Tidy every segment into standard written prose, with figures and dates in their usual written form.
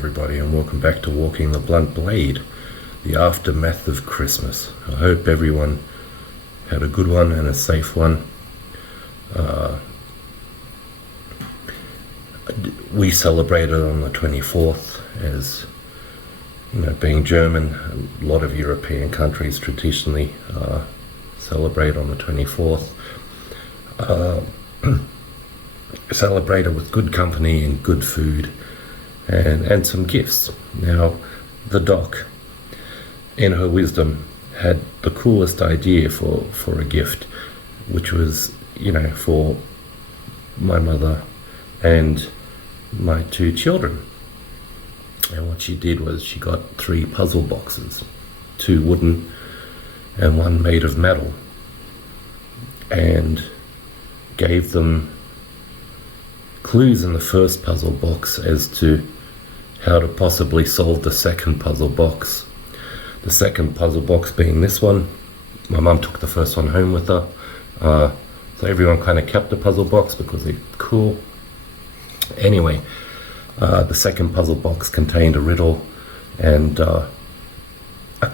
everybody, and welcome back to Walking the Blunt Blade, the aftermath of Christmas. I hope everyone had a good one and a safe one. We celebrated on the 24th, as you know, being German, a lot of European countries traditionally celebrate on the 24th. Celebrated with good company and good food and some gifts. Now, the doc, in her wisdom, had the coolest idea for a gift, which was, you know, for my mother and my two children. And what she did was she got 3 puzzle boxes, 2 wooden and 1 made of metal, and gave them clues in the first puzzle box as to how to possibly solve the second puzzle box. The second puzzle box being this one. My mum took the first one home with her, so everyone kind of kept the puzzle box because they're cool. Anyway, the second puzzle box contained a riddle and a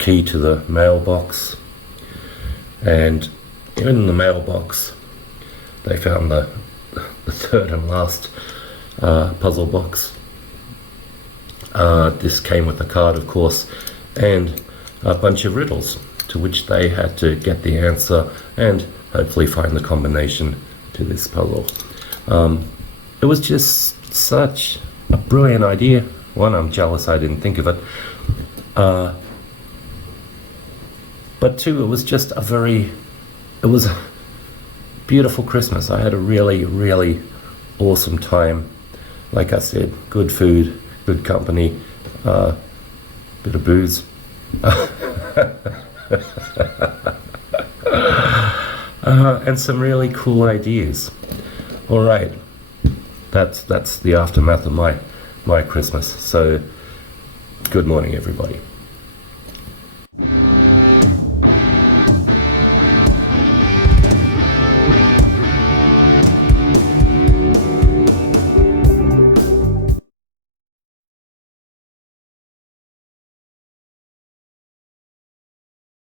key to the mailbox, and in the mailbox they found the third and last puzzle box. This came with a card, of course, and a bunch of riddles to which they had to get the answer and hopefully find the combination to this puzzle. It was just such a brilliant idea. One, I'm jealous I didn't think of it. But 2, it was just it was a beautiful Christmas. I had a really, really awesome time. Like I said, good food, good company, bit of booze. And some really cool ideas. All right, that's the aftermath of my Christmas. So, good morning, everybody.